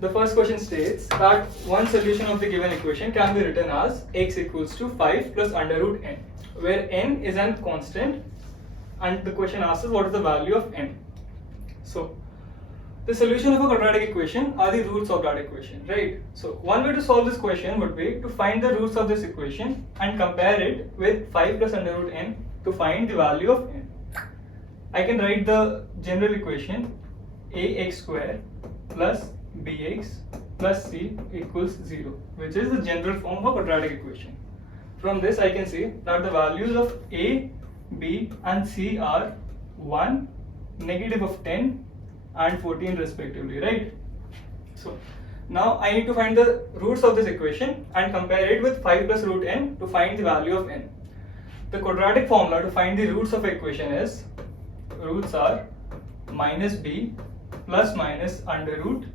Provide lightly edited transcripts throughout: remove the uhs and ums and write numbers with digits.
the first question states that one solution of the given equation can be written as x equals to 5 plus under root n, where n is a constant, and the question asks us what is the value of n. So the solution of a quadratic equation are the roots of that equation, right? So one way to solve this question would be to find the roots of this equation and compare it with 5 plus under root n to find the value of n. I can write the general equation ax square plus bx plus c equals 0, which is the general form of a quadratic equation. From this I can see that the values of a, b and c are 1, negative of 10 and 14 respectively, right? So now I need to find the roots of this equation and compare it with 5 plus root n to find the value of n. The quadratic formula to find the roots of the equation is, roots are minus b plus minus under root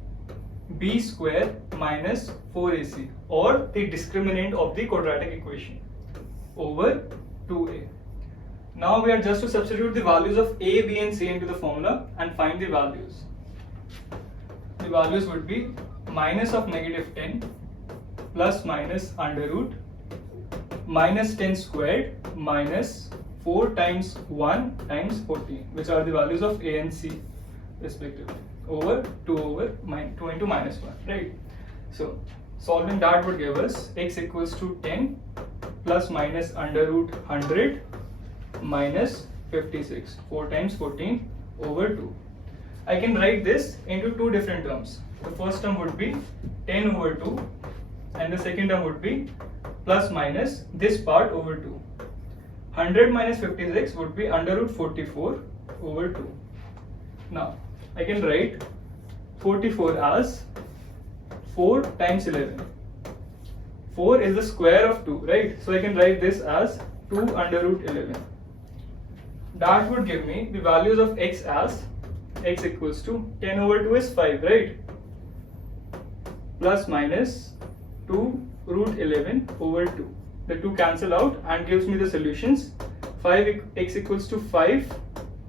b square minus 4ac, or the discriminant of the quadratic equation, over 2a. Now we are just to substitute the values of a, b and c into the formula and find the values. The values would be minus of negative 10 plus minus under root minus 10 squared minus 4 times 1 times 14, which are the values of a and c respectively, over 2 into minus 1, right? So solving that would give us x equals to 10 plus minus under root 100 minus 56, 4 times 14 over 2. I can write this into two different terms. The first term would be 10 over 2 and the second term would be plus minus this part over 2. 100 minus 56 would be under root 44 over 2. Now I can write 44 as 4 times 11. 4 is the square of 2, right? So I can write this as 2 under root 11. That would give me the values of x as x equals to 10 over 2 is 5, right? Plus minus 2 root 11 over 2. The 2 cancel out and gives me the solutions. X equals to 5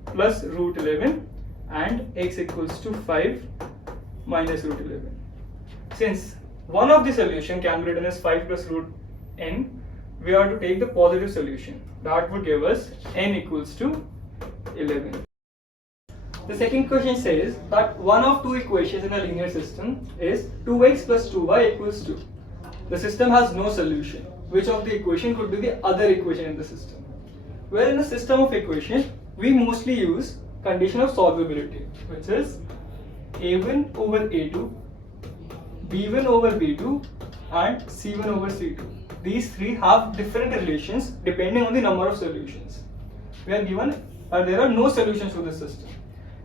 plus root 11 and x equals to 5 minus root 11. Since one of the solution can be written as 5 plus root n, we are to take the positive solution. That would give us n equals to 11. The second question says that one of two equations in a linear system is 2x plus 2y equals 2. The system has no solution. Which of the equation could be the other equation in the system? Well, in a system of equation, we mostly use condition of solvability, which is a1 over a2, b1 over b2 and c1 over c2. These three have different relations depending on the number of solutions. We are given there are no solutions to the system.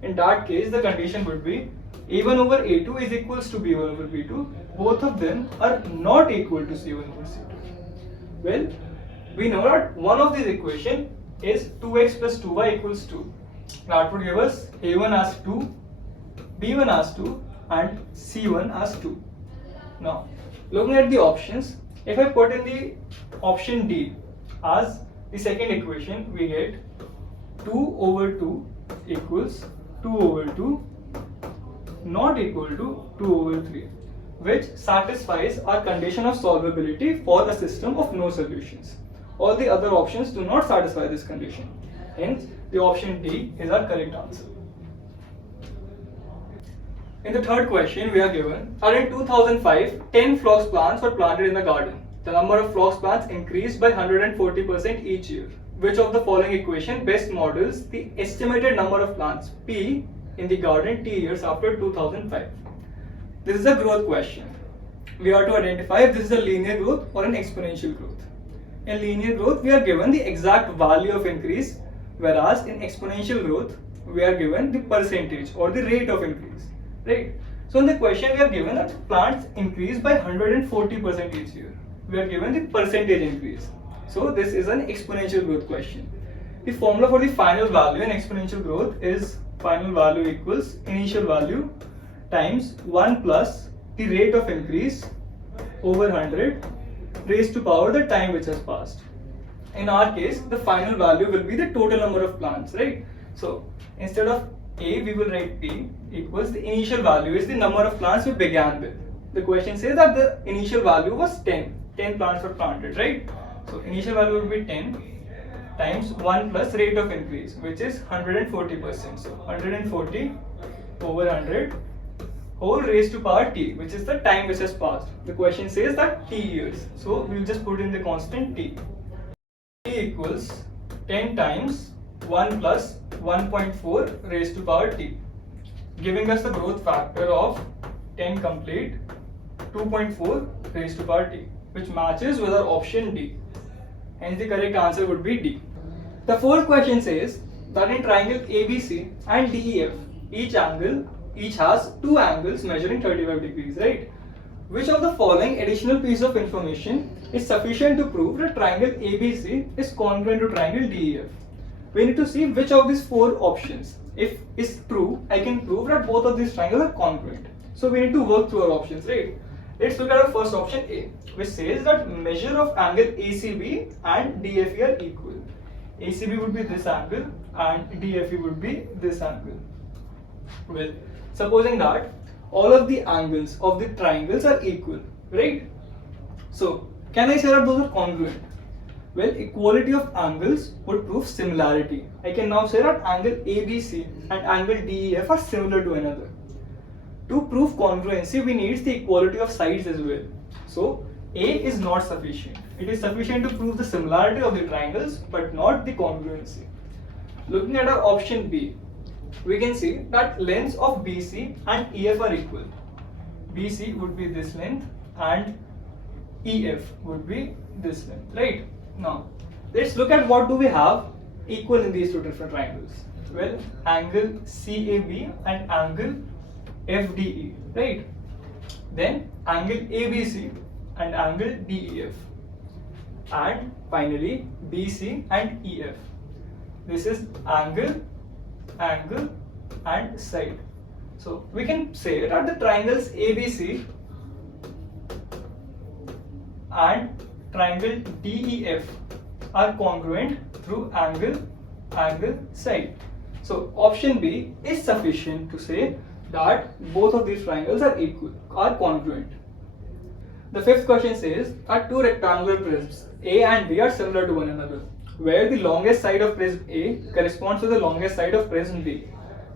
In that case, the condition would be a1 over a2 is equals to b1 over b2. Both of them are not equal to c1 over c2. Well, we know that one of these equation is 2x plus 2y equals 2. That would give us a1 as 2, b1 as 2 and c1 as 2. Now, looking at the options, if I put in the option D as the second equation, we get 2 over 2 equals 2 over 2 not equal to 2 over 3, which satisfies our condition of solvability for a system of no solutions. All the other options do not satisfy this condition. Hence, the option D is our correct answer. In the third question, we are given that in 2005, 10 phlox plants were planted in the garden. The number of phlox plants increased by 140% each year. Which of the following equation best models the estimated number of plants P in the garden T years after 2005? This is a growth question. We are to identify if this is a linear growth or an exponential growth. In linear growth, we are given the exact value of increase, whereas in exponential growth, we are given the percentage or the rate of increase, right? So in the question, we are given that plants increase by 140% each year. We are given the percentage increase. So this is an exponential growth question. The formula for the final value in exponential growth is final value equals initial value times 1 plus the rate of increase over 100 raised to power the time which has passed. In our case, the final value will be the total number of plants, right? So instead of A, we will write P equals the initial value is the number of plants we began with. The question says that the initial value was 10. 10 plants were planted, right? So initial value will be 10 times 1 plus rate of increase, which is 140%. So 140 over 100 whole raised to power t, which is the time which has passed. The question says that t years. So we will just put in the constant t. T equals 10 times 1 plus 1.4 raised to power t, giving us the growth factor of 10 complete 2.4 raised to power t, which matches with our option D. Hence the correct answer would be D. The fourth question says that in triangle ABC and DEF, each has two angles measuring 35 degrees, right? Which of the following additional piece of information is sufficient to prove that triangle ABC is congruent to triangle DEF? We need to see which of these four options, if is true, I can prove that both of these triangles are congruent. So we need to work through our options, right? Let's look at our first option A, which says that measure of angle ACB and DFE are equal. ACB would be this angle and DFE would be this angle. Well, supposing that all of the angles of the triangles are equal, right? So can I say that those are congruent? Well, equality of angles would prove similarity. I can now say that angle ABC and angle DEF are similar to another. To prove congruency, we need the equality of sides as well. So A is not sufficient. It is sufficient to prove the similarity of the triangles, but not the congruency. Looking at our option B, we can see that lengths of BC and EF are equal. BC would be this length and EF would be this length, right? Now, let's look at what do we have equal in these two different triangles. Well, angle CAB and angle FDE, right? Then angle ABC and angle DEF, and finally BC and EF. This is angle, and side. So we can say that the triangles ABC and triangle DEF are congruent through angle, side. So option B is sufficient to say that both of these triangles are equal, are congruent. The fifth question says that two rectangular prisms A and B are similar to one another, where the longest side of prism A corresponds to the longest side of prism B.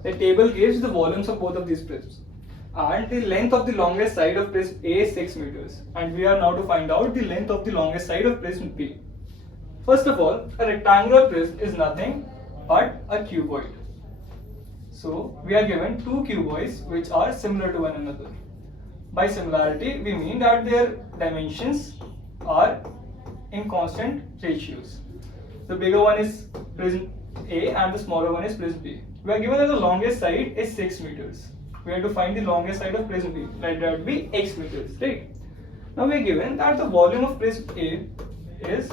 The table gives the volumes of both of these prisms, and the length of the longest side of prism A is 6 meters, and we are now to find out the length of the longest side of prism B. First of all, a rectangular prism is nothing but a cuboid. So we are given two cuboids which are similar to one another. By similarity, we mean that their dimensions are in constant ratios. The bigger one is prism A and the smaller one is prism B. We are given that the longest side is 6 meters. We have to find the longest side of prism B, let that be x meters, right? Now we are given that the volume of prism A is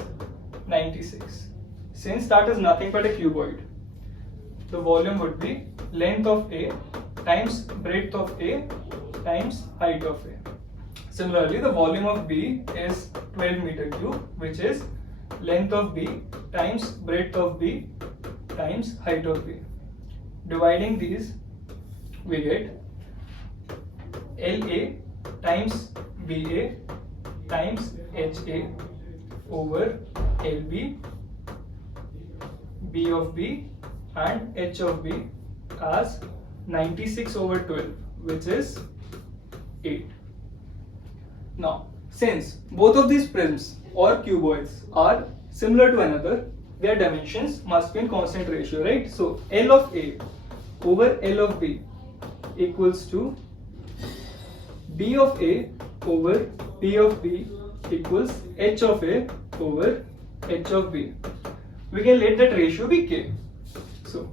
96. Since that is nothing but a cuboid, the volume would be length of A times breadth of A times height of A. Similarly, the volume of B is 12 meter cube, which is length of B times breadth of B times height of B. Dividing these, we get LA times BA times HA over LB, B of B and H of B as 96 over 12, which is 8. Now, since both of these prisms or cuboids are similar to another, their dimensions must be in constant ratio, right? So L of A over L of B equals to B of A over B of B equals H of A over H of B. We can let that ratio be K. So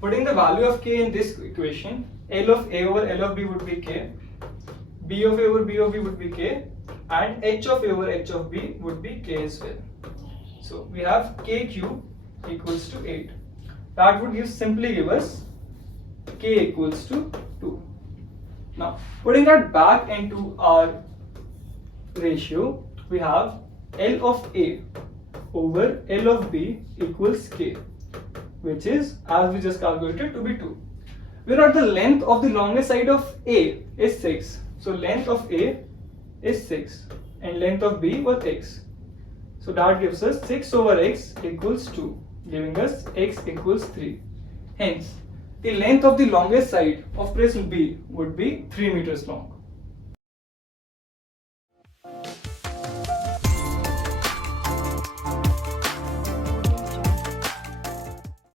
putting the value of K in this equation, L of A over L of B would be K, B of A over B of B would be K, and H of A over H of B would be K as well. So we have K cube equals to 8. That would simply give us K equals to 2. Now putting that back into our ratio, we have L of A over L of B equals K, which is, as we just calculated, to be 2. We know the length of the longest side of A is 6. So length of A is 6 and length of B was x. So that gives us 6 over x equals 2, giving us x equals 3. Hence, the length of the longest side of prism B would be 3 meters long.